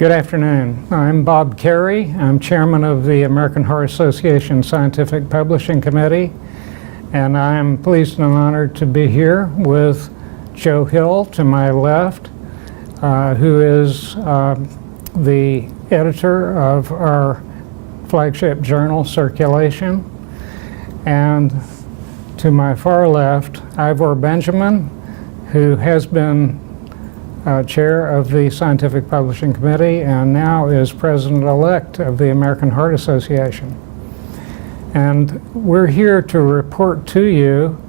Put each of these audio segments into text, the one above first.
Good afternoon. I'm Bob Carey. I'm chairman of the American Heart Association Scientific Publishing Committee, and I'm pleased and honored to be here with Joe Hill to my left, who is the editor of our flagship journal, Circulation, and to my far left, Ivor Benjamin, who has been chair of the Scientific Publishing Committee and now is president-elect of the American Heart Association. And we're here to report to you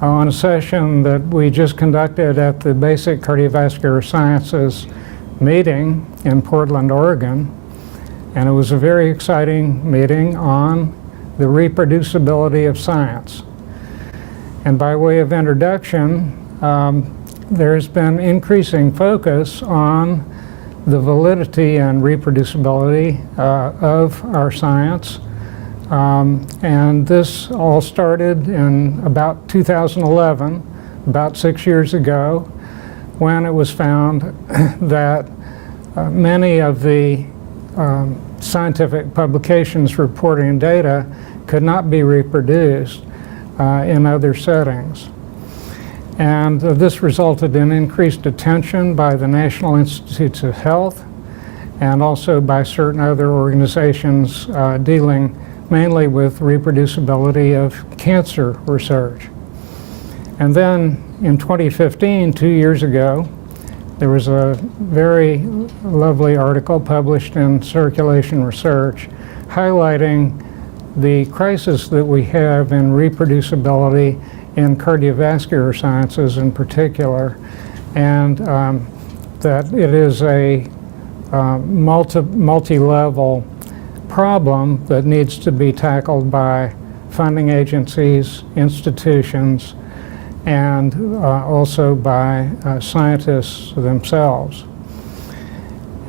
on a session that we just conducted at the Basic Cardiovascular Sciences meeting in Portland, Oregon. And it was a very exciting meeting on the reproducibility of science. And by way of introduction, there's been increasing focus on the validity and reproducibility of our science. And this all started in about 2011, about 6 years ago, when it was found that many of the scientific publications reporting data could not be reproduced in other settings. And this resulted in increased attention by the National Institutes of Health and also by certain other organizations dealing mainly with reproducibility of cancer research. And then in 2015, 2 years ago, there was a very lovely article published in Circulation Research highlighting the crisis that we have in reproducibility in cardiovascular sciences in particular, and that it is a multi-level problem that needs to be tackled by funding agencies, institutions, and also by scientists themselves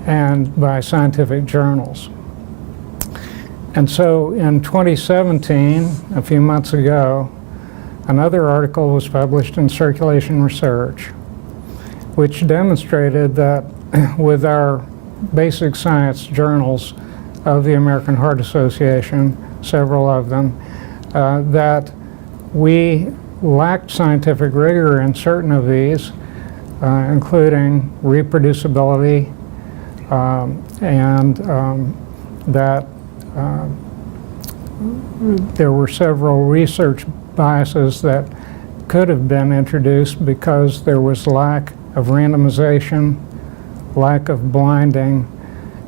and by scientific journals. And so in 2017, a few months ago, another article was published in Circulation Research, which demonstrated that with our basic science journals of the American Heart Association, several of them, that we lacked scientific rigor in certain of these, including reproducibility, and that there were several research biases that could have been introduced because there was lack of randomization, lack of blinding,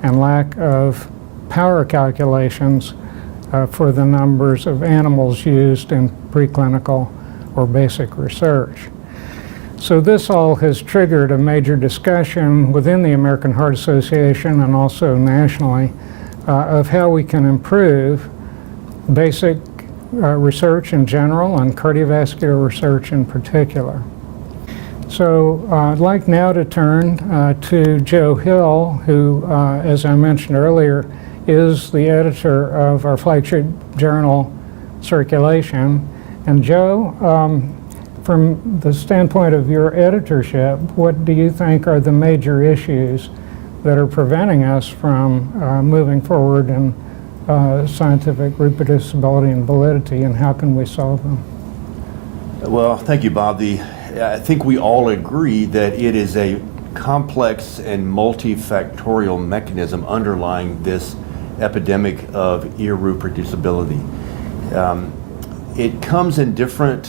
and lack of power calculations for the numbers of animals used in preclinical or basic research. So this all has triggered a major discussion within the American Heart Association and also nationally of how we can improve basic research in general and cardiovascular research in particular. So I'd like now to turn to Joe Hill, who, as I mentioned earlier, is the editor of our flagship journal, Circulation. And Joe, from the standpoint of your editorship, what do you think are the major issues that are preventing us from moving forward in scientific reproducibility and validity, and how can we solve them? Well, thank you, Bob. I think we all agree that it is a complex and multifactorial mechanism underlying this epidemic of irreproducibility. It comes in different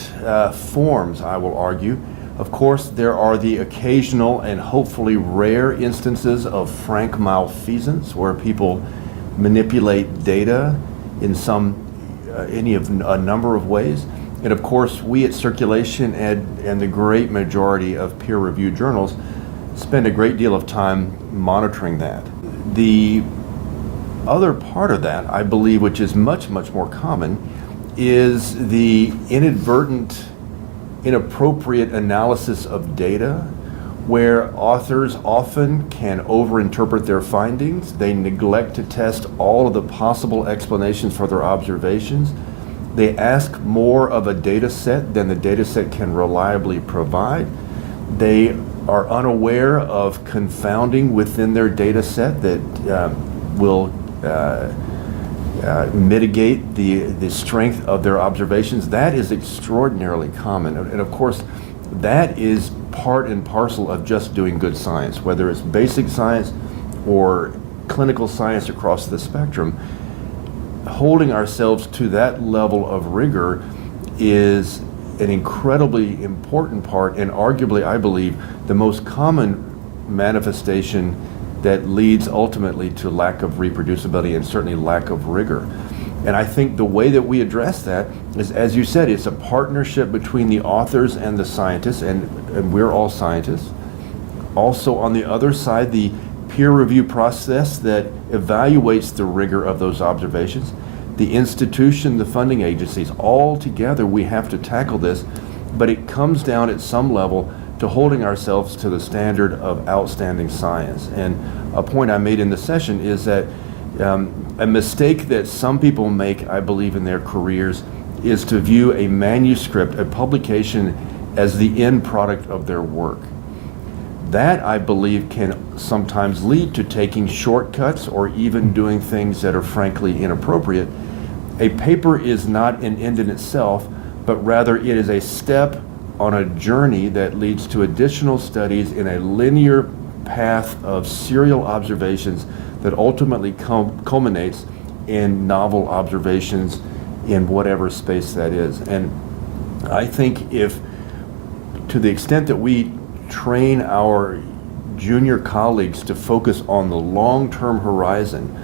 forms, I will argue. Of course, there are the occasional and hopefully rare instances of frank malfeasance where people manipulate data in a number of ways. And of course, we at Circulation and the great majority of peer-reviewed journals spend a great deal of time monitoring that. The other part of that, I believe, which is much, much more common, is the inappropriate analysis of data, where authors often can overinterpret their findings. They neglect to test all of the possible explanations for their observations. They ask more of a data set than the data set can reliably provide. They are unaware of confounding within their data set that will mitigate the strength of their observations. That is extraordinarily common. And of course, that is part and parcel of just doing good science, whether it's basic science or clinical science across the spectrum. Holding ourselves to that level of rigor is an incredibly important part, and arguably, I believe, the most common manifestation that leads ultimately to lack of reproducibility and certainly lack of rigor. And I think the way that we address that is, as you said, it's a partnership between the authors and the scientists, and we're all scientists. Also, on the other side, the peer review process that evaluates the rigor of those observations, the institution, the funding agencies, all together we have to tackle this, but it comes down at some level to holding ourselves to the standard of outstanding science. And a point I made in the session is that a mistake that some people make, I believe, in their careers is to view a manuscript, a publication, as the end product of their work. That, I believe, can sometimes lead to taking shortcuts or even doing things that are frankly inappropriate. A paper is not an end in itself, but rather it is a step on a journey that leads to additional studies in a linear path of serial observations that ultimately culminates in novel observations in whatever space that is. And I think if, to the extent that we train our junior colleagues to focus on the long-term horizon,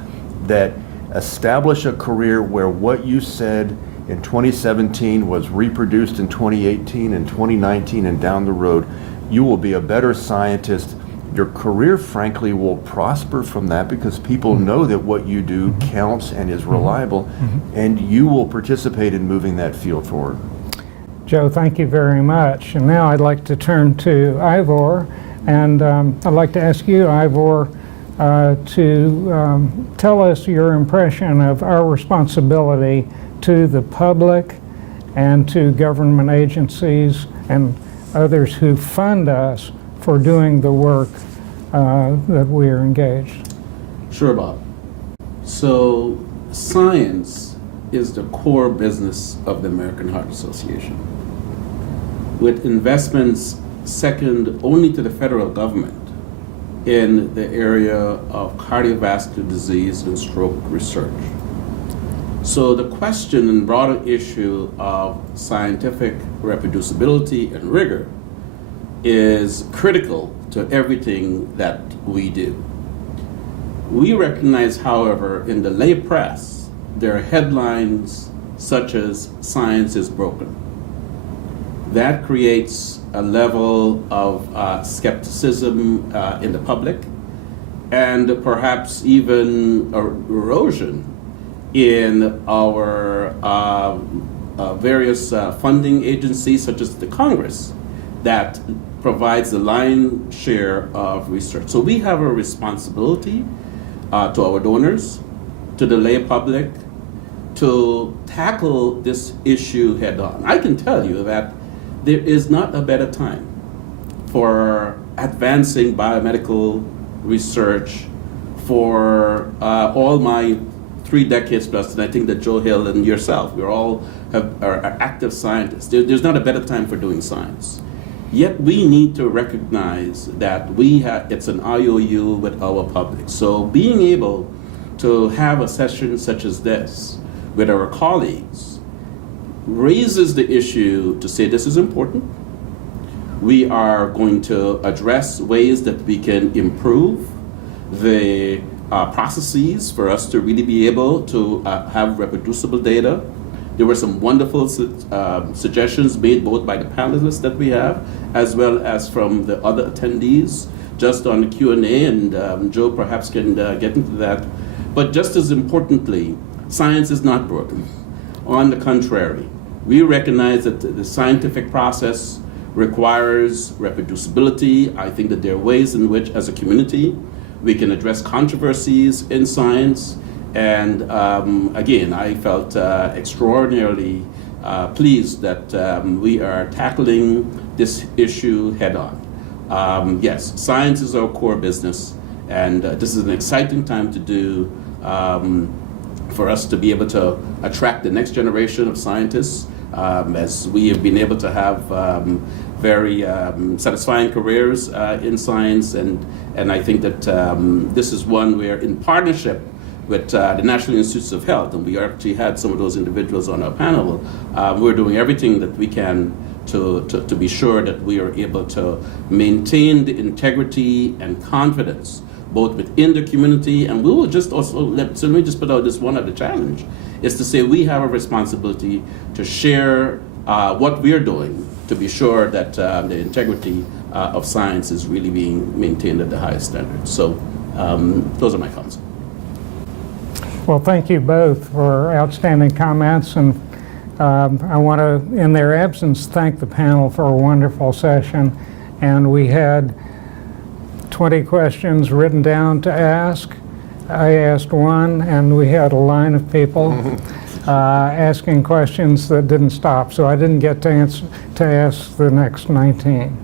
that establish a career where what you said in 2017 was reproduced in 2018 and 2019 and down the road, you will be a better scientist. Your career, frankly, will prosper from that because people know that what you do counts and is reliable, and you will participate in moving that field forward. Joe, thank you very much. And now I'd like to turn to Ivor, and I'd like to ask you, Ivor, to tell us your impression of our responsibility to the public and to government agencies and others who fund us for doing the work that we are engaged. Sure, Bob. So science is the core business of the American Heart Association, with investments second only to the federal government in the area of cardiovascular disease and stroke research. So the question and broader issue of scientific reproducibility and rigor is critical to everything that we do. We recognize, however, in the lay press, there are headlines such as "science is broken." That creates a level of skepticism in the public, and perhaps even erosion in our various funding agencies, such as the Congress, that provides the lion's share of research. So we have a responsibility to our donors, to the lay public, to tackle this issue head on. I can tell you that there is not a better time for advancing biomedical research for all my 3 decades plus, and I think that Joe Hill and yourself, we all are active scientists. There's not a better time for doing science. Yet we need to recognize that it's an IOU with our public. So being able to have a session such as this with our colleagues raises the issue to say this is important. We are going to address ways that we can improve the processes for us to really be able to have reproducible data. There were some wonderful suggestions made both by the panelists that we have, as well as from the other attendees, just on the Q&A, and Joe perhaps can get into that. But just as importantly, science is not broken. On the contrary, we recognize that the scientific process requires reproducibility. I think that there are ways in which, as a community, we can address controversies in science. And again, I felt extraordinarily pleased that we are tackling this issue head on. yes, science is our core business, and this is an exciting time to do for us to be able to attract the next generation of scientists, as we have been able to have very satisfying careers in science, and I think that this is one where, in partnership with the National Institutes of Health, and we actually had some of those individuals on our panel, we're doing everything that we can to be sure that we are able to maintain the integrity and confidence both within the community, and we will just also let me just put out this one other challenge, is to say we have a responsibility to share what we are doing to be sure that the integrity of science is really being maintained at the highest standards. So those are my comments. Well, thank you both for outstanding comments, and I want to, in their absence, thank the panel for a wonderful session. And we had 20 questions written down to ask. I asked one, and we had a line of people asking questions that didn't stop, so I didn't get to ask the next 19.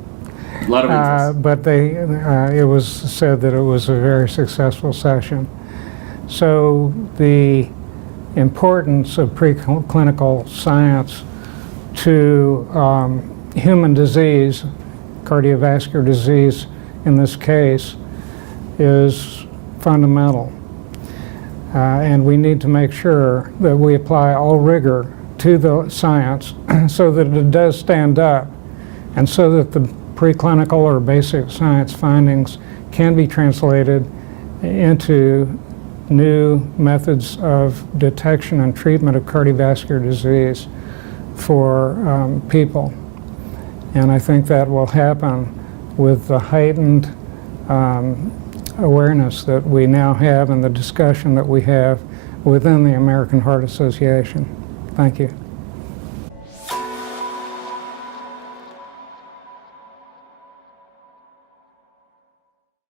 A lot of interest. But it was said that it was a very successful session. So the importance of preclinical science to human disease, cardiovascular disease in this case, is fundamental. And we need to make sure that we apply all rigor to the science so that it does stand up, and so that the preclinical or basic science findings can be translated into new methods of detection and treatment of cardiovascular disease for people. And I think that will happen with the heightened awareness that we now have and the discussion that we have within the American Heart Association. Thank you.